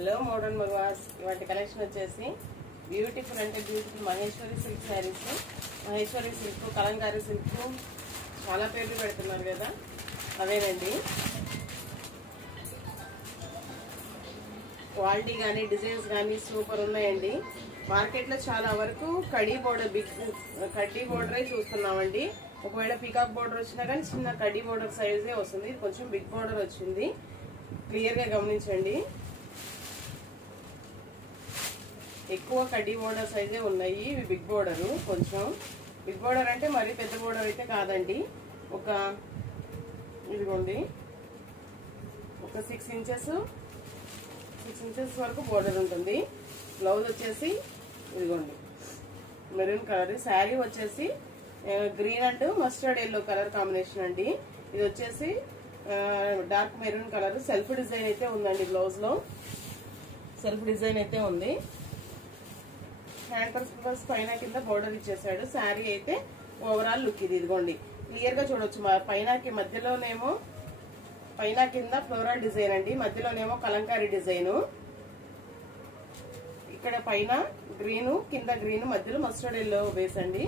Hello modern మగవాస్ ఇవాటి collection వచ్చేసి beautiful అంటే beautiful Maheshwari silk saris. Maheshwari silk, Kalamkari silk చాలా పేర్లు పెడుతున్నారు కదా, అవేనండి. క్వాలిటీ కానీ డిజైన్స్ కానీ సూపర్ ఉన్నాయండి. మార్కెట్లో చాలా వరకు కడీ బోర్డర్, బిగ్ కడ్డీ బోర్డరే చూస్తున్నామండి. ఒకవేళ పీకాక్ బోర్డర్ వచ్చినా కానీ చిన్న కడ్డీ బోర్డర్ సైజే వస్తుంది. ఇది కొంచెం బిగ్ బోర్డర్ వచ్చింది, క్లియర్ గా గమనించండి. ఎక్కువ కడ్డీ బోర్డర్ సైజే ఉన్నాయి. ఇవి బిగ్ బోర్డర్, కొంచెం బిగ్ బోర్డర్ అంటే మరీ పెద్ద బోర్డర్ అయితే కాదండి. ఒక ఇదిగోండి, ఒక 6 ఇంచెస్ వరకు బోర్డర్ ఉంటుంది. బ్లౌజ్ వచ్చేసి ఇదిగోండి మెరూన్ కలర్. శారీ వచ్చేసి green and mustard yellow colour combination అండి. ఇది వచ్చేసి dark maroon colour. Self design అయితే ఉందండి. బ్లౌజ్ లో సెల్ఫ్ డిజైన్ అయితే ఉంది. హ్యాండ్ పర్స్ పైన కింద బోర్డర్ ఇచ్చేసాడు. శారీ అయితే ఓవరాల్ లుక్ ఇది. ఇదిగోండి క్లియర్ గా చూడొచ్చు. పైనకి మధ్యలోనేమో పైన కింద ఫ్లోరల్ డిజైన్ అండి, మధ్యలోనేమో కలంకారీ డిజైన్. ఇక్కడ పైన గ్రీన్, కింద గ్రీన్, మధ్యలో మస్టర్డ్ ఎల్లో వేసండి.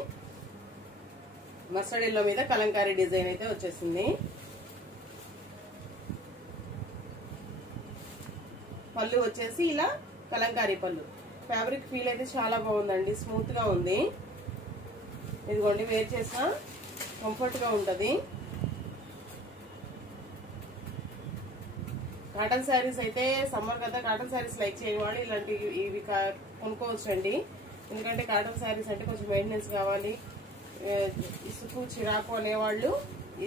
మస్టర్డ్ ఎల్లో మీద కలంకారీ డిజైన్ అయితే వచ్చేసింది. పళ్ళు వచ్చేసి ఇలా కలంకారీ పళ్ళు. ఫ్యాబ్రిక్ ఫీల్ అయితే చాలా బాగుందండి, స్మూత్ గా ఉంది. ఇదిగోండి వేర్ చేసినా కంఫర్ట్ గా ఉంటది. కాటన్ శారీస్ అయితే సమ్మర్ కదా, కాటన్ శారీస్ లైక్ చేయవాళ్ళు ఇలాంటి ఇవి కొనుక్కోవచ్చు అండి. ఎందుకంటే కాటన్ శారీస్ అంటే కొంచెం మెయింటెనెన్స్ కావాలి, ఇసుకు చిరాకు అనేవాళ్ళు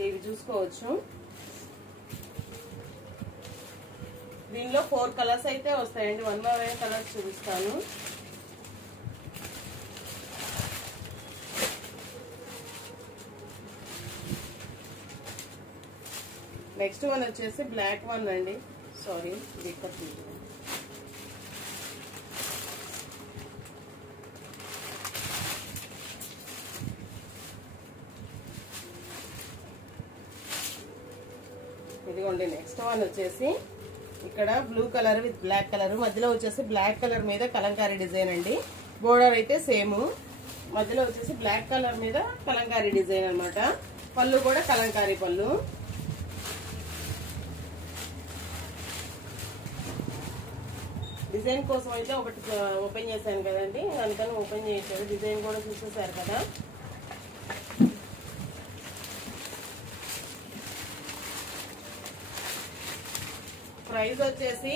ఇవి చూసుకోవచ్చు. దీనిలో 4 కలర్స్ అయితే వస్తాయండి. 1 by 1 కలర్స్ చూపిస్తాను. నెక్స్ట్ వన్ వచ్చేసి బ్లాక్ వన్ అండి. సారీ, ఇదిగోండి. నెక్స్ట్ వన్ వచ్చేసి ఇక్కడ blue colour with black colour, మధ్యలో వచ్చేసి బ్లాక్ కలర్ మీద కలంకారీ డిజైన్ అండి. బోర్డర్ అయితే సేమ్, మధ్యలో వచ్చేసి బ్లాక్ కలర్ మీద కలంకారీ డిజైన్ అన్నమాట. పళ్ళు కూడా కలంకారీ పళ్ళు. డిజైన్ కోసం అయితే ఒకటి ఓపెన్ చేశాను కదండి, అందుకని ఓపెన్ చేశారు. డిజైన్ కూడా చూసేసారు కదా. ప్రైస్ వచ్చేసి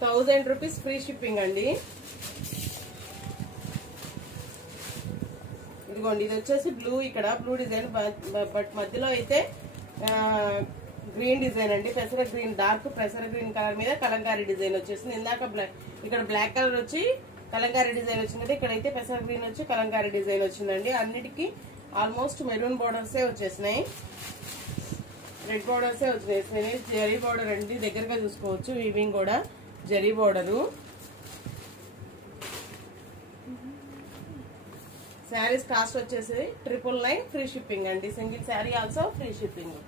1000 రూపీస్ ఫ్రీ షిప్పింగ్ అండి. ఇదిగోండి, ఇది వచ్చేసి బ్లూ, ఇక్కడ బ్లూ డిజైన్, బట్ మధ్యలో అయితే గ్రీన్ డిజైన్ అండి. పెసర గ్రీన్, డార్క్ పెసర గ్రీన్ కలర్ మీద కలంకారీ డిజైన్ వచ్చేసింది. ఇందాక ఇక్కడ బ్లాక్ కలర్ వచ్చి కలంకారీ డిజైన్ వచ్చింది, ఇక్కడైతే పెసర గ్రీన్ వచ్చి కలంకారీ డిజైన్ వచ్చిందండి. అన్నిటికీ ఆల్మోస్ట్ మెరూన్ బోర్డర్సే వచ్చేసినాయి, రెడ్ బోర్డర్సే వచ్చేసినాయి. జరీ బోర్డర్ అండి, దగ్గరగా చూసుకోవచ్చు. వీవింగ్ కూడా జరీ బోర్డరు. శారీస్ కాస్ట్ వచ్చేసి 999 ఫ్రీ షిప్పింగ్ అండి. Single sari also free shipping.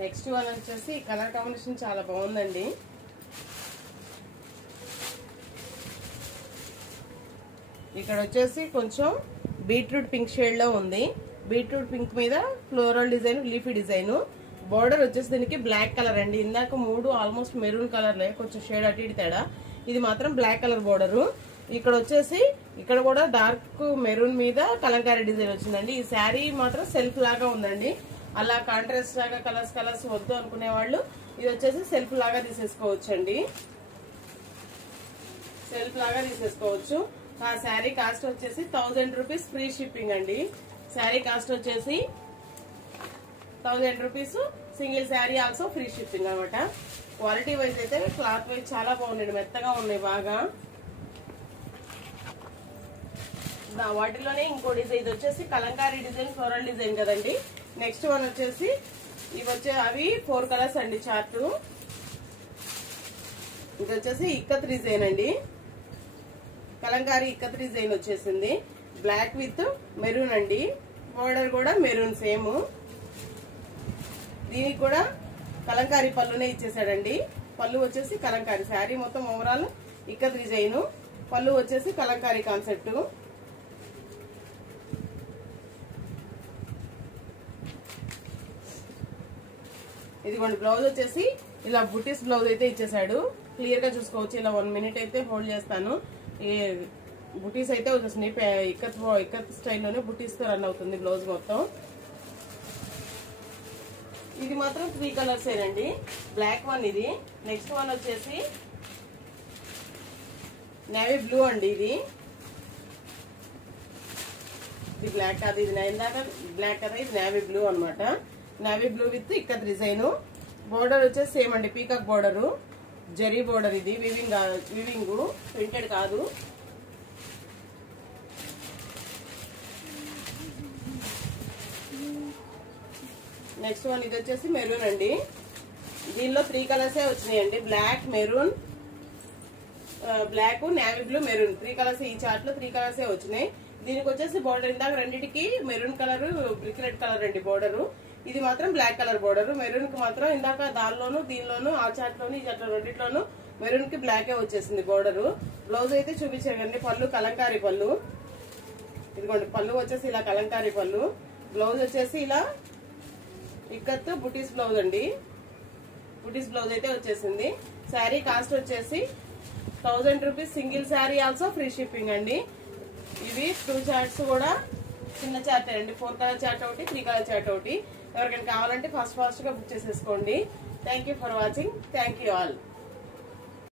Next one వచ్చేసి కలర్ కాంబినేషన్ చాలా బాగుందండి. ఇక్కడ వచ్చేసి కొంచెం బీట్రూట్ పింక్ షేడ్ లో ఉంది. బీట్రూట్ పింక్ మీద floral design, leafy design. Border వచ్చేసి దీనికి బ్లాక్ కలర్ అండి. ఇందాక 3 ఆల్మోస్ట్ మెరూన్ కలర్ లే, కొంచెం షేడ్ అటు ఇటు తేడా. ఇది మాత్రం బ్లాక్ కలర్ బోర్డరు. ఇక్కడ వచ్చేసి ఇక్కడ కూడా డార్క్ మెరూన్ మీద కలంకారీ డిజైన్ వచ్చిందండి. ఈ శారీ మాత్రం సెల్ఫ్ లాగా ఉందండి. అలా కాంట్రాస్ట్ లాగా కలర్స్ వద్దు అనుకునే వాళ్ళు ఇది వచ్చేసి సెల్ఫ్ లాగా తీసేసుకోవచ్చు అండి. సెల్ఫ్ లాగా తీసేసుకోవచ్చు. ఆ శారీ కాస్ట్ వచ్చేసి 1000 రూపీస్ ఫ్రీ షిప్పింగ్ అండి. శారీ కాస్ట్ వచ్చేసి 1000 rupees. Single sari also free shipping అనమాట. క్వాలిటీ వైజ్ అయితే క్లాత్ వైజ్ చాలా బాగుంది, మెత్తగా ఉన్నాయి బాగా. వాటిలోనే ఇంకో డిజైన్, ఇది వచ్చేసి కలంకారీ డిజైన్, ఫ్లోరల్ డిజైన్ కదండి. నెక్స్ట్ వన్ వచ్చేసి ఇవి అవి 4 కలర్స్ అండి. చార్ట్ ఇది వచ్చేసి ఇక్కత్ డిజైన్ అండి. కలంకారీ ఇక్కత్ డిజైన్ వచ్చేసింది. బ్లాక్ విత్ మెరూన్ అండి. బోర్డర్ కూడా మెరూన్ సేమ్. దీనికి కూడా కలంకారీ పళ్ళునే ఇచ్చేసాడండి. పళ్ళు వచ్చేసి కలంకారీ. శారీ మొత్తం ఓవరాల్ ఇక్కత్ డిజైన్. పళ్ళు వచ్చేసి కలంకారీ కాన్సెప్ట్. ఇదిగోండి బ్లౌజ్ వచ్చేసి ఇలా బుటీస్ బ్లౌజ్ అయితే ఇచ్చేసాడు. క్లియర్ గా చూసుకోవచ్చు. ఇలా 1 మినిట్ అయితే హోల్డ్ చేస్తాను. ఈ బుటీస్ అయితే వచ్చేసింది. ఇక్కత్ స్టైల్లోనే బుటీస్ తో రన్ అవుతుంది బ్లౌజ్ మొత్తం. ఇది మాత్రం 3 కలర్స్ ఏనండి. బ్లాక్ వన్ ఇది. నెక్స్ట్ వన్ వచ్చేసి నేవీ బ్లూ అండి. ఇది బ్లాక్ కాదు, ఇది ఇందాక బ్లాక్ కదా, ఇది నేవీ బ్లూ అనమాట. Navy blue with ikat design. Border వచ్చేసి సేమ్ అండి, పీకాక్ బోర్డర్, జరీ బోర్డర్. ఇది వివింగ్ ప్రింటెడ్ కాదు. నెక్స్ట్ వన్ ఇది వచ్చేసి మెరూన్ అండి. దీనిలో 3 కలర్సే వచ్చినాయండి. Black, maroon, black, navy blue, maroon. 3 colours. ఈ చార్ట్ లో 3 కలర్సే వచ్చినాయి. దీనికి వచ్చేసి బోర్డర్ ఇందాక రెండింటికి maroon colour, brick red colour అండి బోర్డర్. ఇది మాత్రం బ్లాక్ కలర్ బోర్డర్. మెరూన్ కి మాత్రం ఇందాక దానిలోను దీనిలోను ఆ చార్ట్ లోను ఈ చార్ట్ రెండిట్లోను మెరూన్ కి బ్లాకే వచ్చేసింది బోర్డర్. బ్లౌజ్ అయితే చూపించాకండి. పళ్ళు కలంకారీ పళ్ళు. ఇదిగోండి పళ్ళు వచ్చేసి ఇలా కలంకారీ పళ్ళు. బ్లౌజ్ వచ్చేసి ఇలా ఇక్కత్ బుటీస్ బ్లౌజ్ అండి. బుటీస్ బ్లౌజ్ అయితే వచ్చేసింది. శారీ కాస్ట్ వచ్చేసి 1000 rupees. Single sari also free shipping అండి. ఇవి 2 చార్ట్స్ కూడా చిన్న చార్ట్ అండి. 4 కలర్ చార్ట్ ఒకటి, 3 కలర్ చార్ట్ ఒకటి. ఎవరికైనా కావాలంటే ఫాస్ట్ గా బుక్ చేసేసుకోండి. Thank you for watching. Thank you all.